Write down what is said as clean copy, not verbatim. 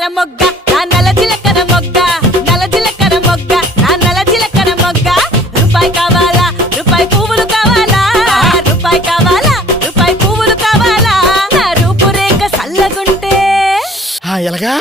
జీలకర్ర మొగ్గ నా నల్ల జీలకర్ర మొగ్గ నల్ల జీలకర్ర మొగ్గ నా నల్ల జీలకర్ర మొగ్గ రూపాయి కావాలా రూపాయి పువ్వులు కావాలా రూపాయి కావాలా రూపాయి పువ్వులు కావాలా నా రూపురేఖ సల్లగుంటే ఎలాగా